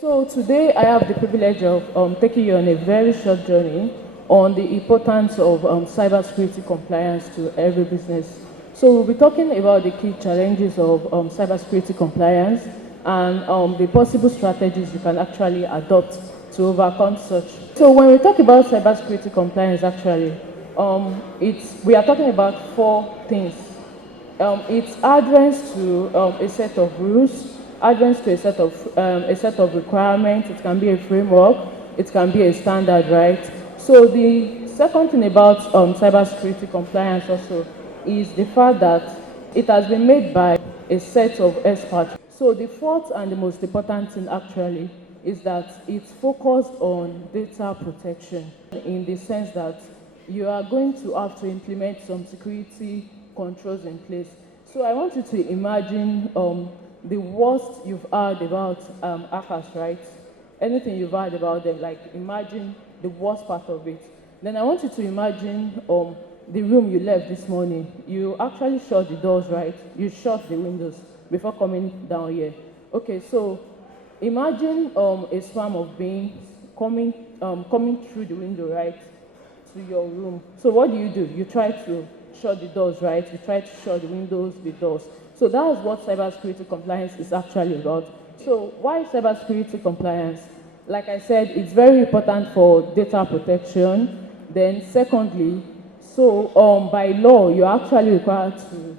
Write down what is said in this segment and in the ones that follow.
So today I have the privilege of taking you on a very short journey on the importance of cybersecurity compliance to every business. So we'll be talking about the key challenges of cybersecurity compliance and the possible strategies you can actually adopt to overcome such. So when we talk about cybersecurity compliance, actually, we are talking about four things. It's adherence to a set of rules, adherence to a set of requirements. It can be a framework, it can be a standard, right? So the second thing about cybersecurity compliance also is the fact that it has been made by a set of experts. So the fourth and the most important thing actually is that it's focused on data protection in the sense that you are going to have to implement some security controls in place. So I want you to imagine the worst you've heard about hackers, right? Anything you've heard about them, like imagine the worst part of it. Then I want you to imagine the room you left this morning. You actually shut the doors, right? You shut the windows before coming down here. Okay, so imagine a swarm of beings coming through the window, right, to your room. So what do? You try to shut the doors, right? You try to shut the windows, the doors. So that is what cybersecurity compliance is actually about. So why cybersecurity compliance? Like I said, it's very important for data protection. Then secondly, so by law, you're actually required to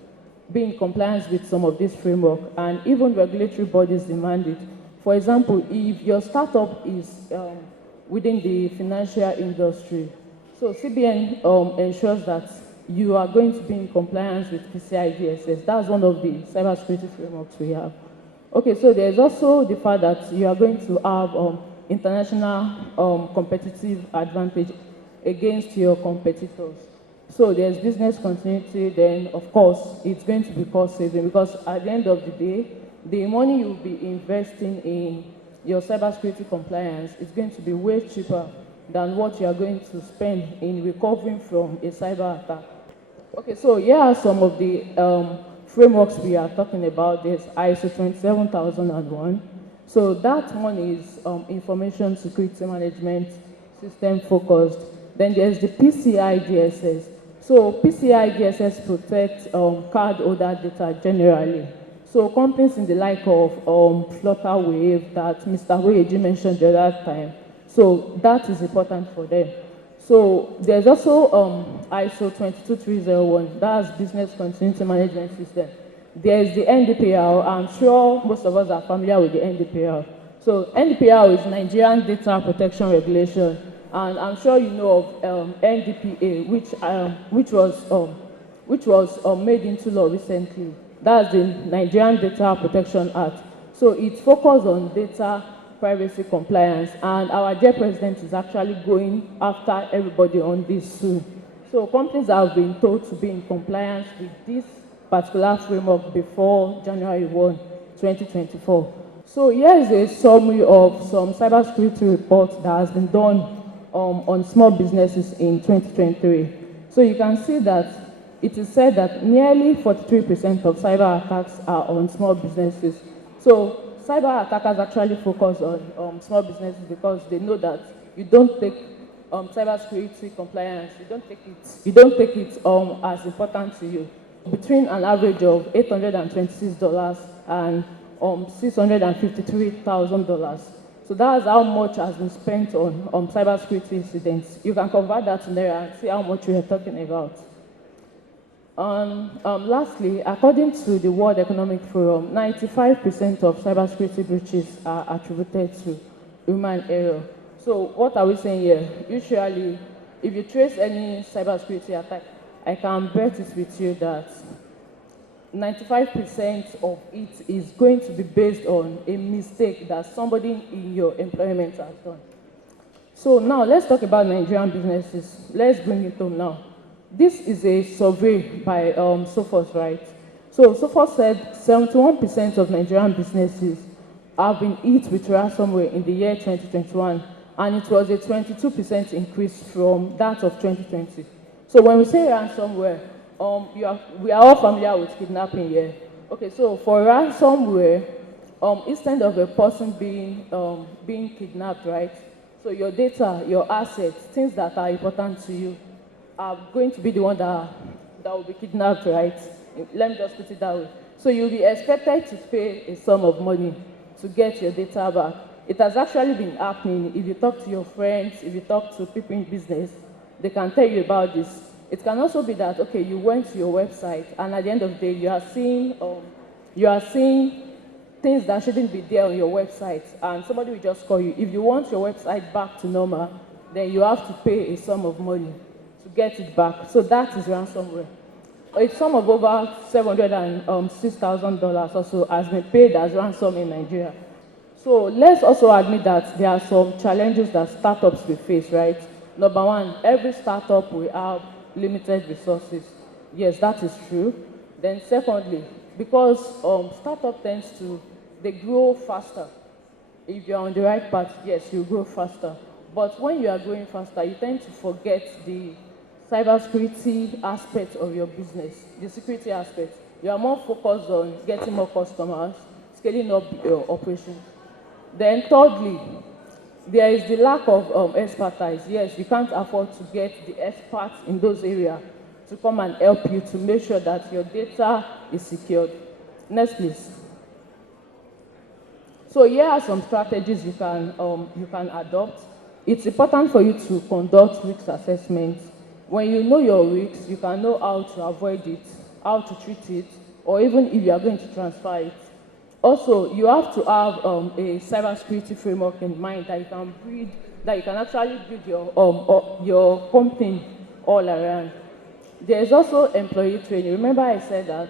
be in compliance with some of this framework, and even regulatory bodies demand it. For example, if your startup is within the financial industry, so CBN ensures that you are going to be in compliance with PCI DSS. That's one of the cybersecurity frameworks we have. Okay, so there's also the fact that you are going to have international competitive advantage against your competitors. So there's business continuity, then of course it's going to be cost saving, because at the end of the day, the money you'll be investing in your cybersecurity compliance is going to be way cheaper than what you are going to spend in recovering from a cyber attack. Okay, so here are some of the frameworks we are talking about. There's ISO 27001. So that one is information security management system focused. Then there's the PCI DSS. So PCI DSS protects cardholder data generally. So companies in the like of Flutterwave that Mr. Oyeji mentioned the other time, so that is important for them. So there's also ISO 22301, that's Business Continuity Management System. There's the NDPR. I'm sure most of us are familiar with the NDPR. So NDPR is Nigerian Data Protection Regulation, and I'm sure you know of NDPA, which was made into law recently. That's the Nigerian Data Protection Act. So it's focused on data privacy compliance, and our dear president is actually going after everybody on this soon. So companies have been told to be in compliance with this particular framework before January 1, 2024. So here's a summary of some cybersecurity reports that has been done on small businesses in 2023. So you can see that it is said that nearly 43% of cyber attacks are on small businesses. So cyber attackers actually focus on small businesses because they know that you don't take cybersecurity compliance, you don't take it as important to you. Between an average of $826 and $653,000. So that's how much has been spent on cybersecurity incidents. You can convert that to Naira and see how much we are talking about. Lastly, according to the World Economic Forum, 95% of cybersecurity breaches are attributed to human error. So what are we saying here? Usually, if you trace any cybersecurity attack, I can bet it with you that 95% of it is going to be based on a mistake that somebody in your employment has done. So now let's talk about Nigerian businesses. Let's bring it home now. This is a survey by Sophos, right? So Sophos said 71% of Nigerian businesses have been hit with ransomware in the year 2021, and it was a 22% increase from that of 2020. So when we say ransomware, we are all familiar with kidnapping here. Okay, so for ransomware, instead of a person being kidnapped, right? So your data, your assets, things that are important to you, are going to be the one that will be kidnapped, right? Let me just put it that way. So you'll be expected to pay a sum of money to get your data back. It has actually been happening. If you talk to your friends, if you talk to people in business, they can tell you about this. It can also be that, okay, you went to your website, and at the end of the day, you are seeing things that shouldn't be there on your website, and somebody will just call you. If you want your website back to normal, then you have to pay a sum of money to get it back. So that is ransomware. A sum of over $706,000 also has been paid as ransom in Nigeria. So let's also admit that there are some challenges that startups will face, right? Number one, every startup will have limited resources. Yes, that is true. Then secondly, because startup tends to, they grow faster. If you're on the right path, yes, you grow faster. But when you are growing faster, you tend to forget the cybersecurity aspect of your business, the security aspect. You are more focused on getting more customers, scaling up your operations. Then thirdly, there is the lack of expertise. Yes, you can't afford to get the experts in those areas to come and help you to make sure that your data is secured. Next, please. So here are some strategies you can adopt. It's important for you to conduct risk assessments. When you know your risks, you can know how to avoid it, how to treat it, or even if you are going to transfer it. Also, you have to have a cybersecurity framework in mind that you can build, that you can actually build your company all around. There is also employee training. Remember I said that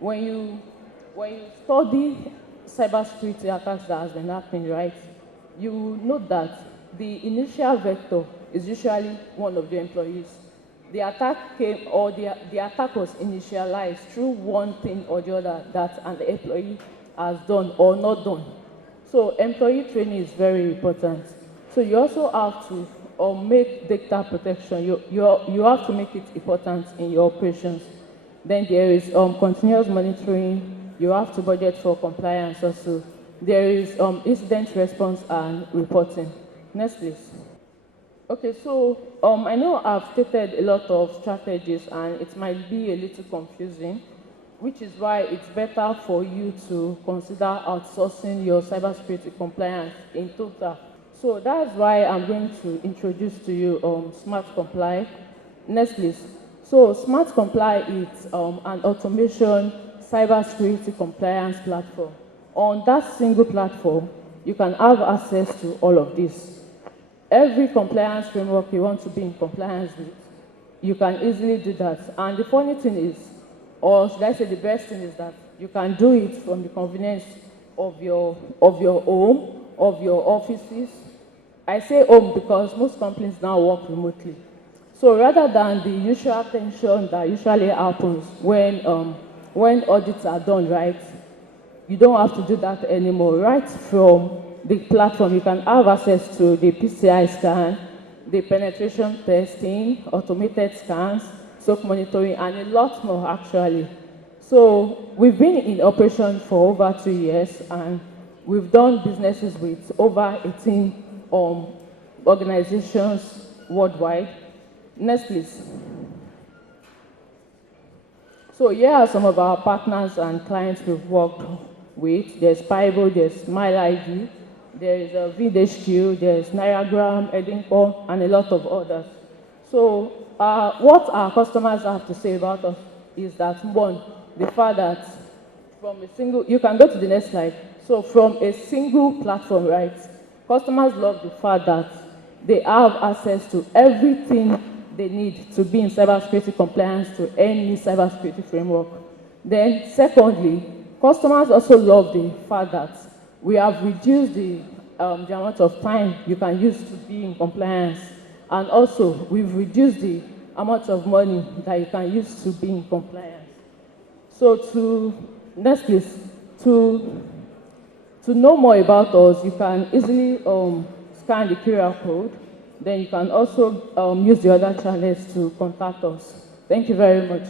when you study cybersecurity attacks that has been happening, right, you know that the initial vector is usually one of the employees. The attack came, or the attack was initialized through one thing or the other that an employee has done or not done. So employee training is very important. So you also have to make data protection. You have to make it important in your operations. Then there is continuous monitoring. You have to budget for compliance also. There is incident response and reporting. Next, please. Okay, so I know I've stated a lot of strategies and it might be a little confusing, which is why it's better for you to consider outsourcing your cybersecurity compliance in total. So that's why I'm going to introduce to you Smart Comply. Next, please. So Smart Comply is an automation cybersecurity compliance platform. On that single platform, you can have access to all of this. Every compliance framework you want to be in compliance with, you can easily do that. And the funny thing is, or should I say the best thing is that you can do it from the convenience of your home, of your offices. I say home because most companies now work remotely. So rather than the usual tension that usually happens when audits are done, right, you don't have to do that anymore. Right from the platform, you can have access to the PCI scan, the penetration testing, automated scans, SOC monitoring, and a lot more actually. So we've been in operation for over 2 years, and we've done businesses with over 18 organizations worldwide. Next, please. So here are some of our partners and clients we've worked with. There's Pibo, there's SmileID, there is VHQ, there's Nairagram, Edinco, and a lot of others. So what our customers have to say about us is that, one, the fact that from a single, you can go to the next slide. So from a single platform, right, customers love the fact that they have access to everything they need to be in cybersecurity compliance to any cybersecurity framework. Then secondly, customers also love the fact that we have reduced the amount of time you can use to be in compliance. And also, we've reduced the amount of money that you can use to be in compliance. So next please, to know more about us, you can easily scan the QR code. Then you can also use the other channels to contact us. Thank you very much.